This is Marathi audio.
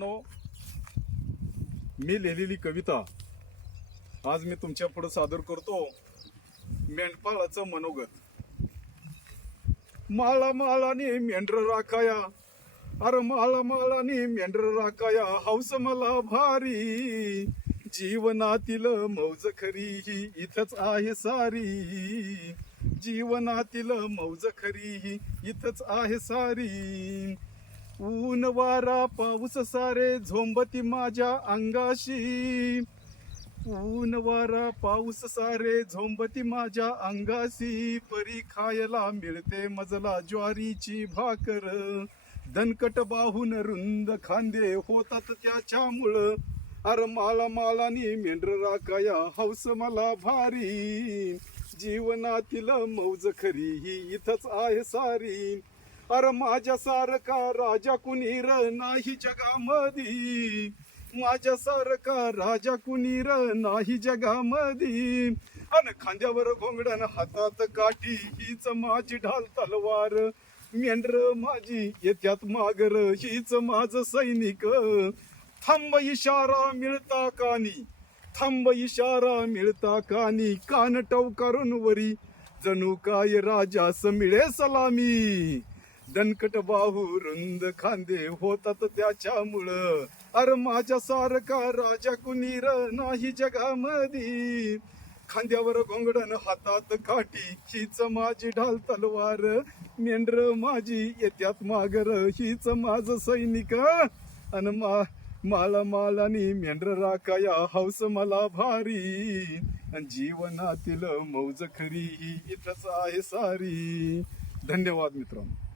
नो मी लिहिलेली कविता आज मी तुमच्यापुढे सादर करतो. मेंढपाळाचं मनोगत. माळा माळाने मेंढर राखाया. अरे माळा माळाने मेंढर राखाया. हौस मला भारी. जीवनातील मौज खरी ही इथंच आहे सारी. जीवनातील मौज खरी ही इथंच आहे सारी. ऊन वारा पाऊस सारे झोंबती माझ्या अंगाशी. ऊन वारा पाऊस सारे झोंबती माझ्या अंगाशी. परी खायला मिळते मजला ज्वारीची भाकर. दणकट बाहून रुंद खांदे होतात त्याच्यामुळं. अर माला मालानी मेंढर राखाया हौस मला भारी. जीवनातील मौज खरी ही इथंच आहे सारी. अरे माझ्या सारखा राजा कुणी र नाही जगामधी. माझ्या सारखा राजा कुणी र नाही जगामधी. अन खांद्यावर घोंगडन हातात काठी हीच माझी ढाल तलवार. मेंढर माझी येत्यात मागर हीच माझ सैनिक. थांब इशारा मिळता कानी थांब इशारा मिळता कानी कान टवकारून वरी. जणू काय राजा मिळे सलामी. दणकट बाहू रुंद खांदे होतात त्याच्यामुळं. अरे माझ्या सारखा राजा कुणीर र नाही जगामधी खांद्यावर घोंगडन हातात काठी हीच माझी ढाल तलवार. मेंढर माझी येत्यात मागर हीच माझ सैनिक. अन मा माला मालानी मेंढर राखाया हौस मला भारी. जीवनातील मौज खरी ही इथंच आहे सारी. धन्यवाद मित्रांनो.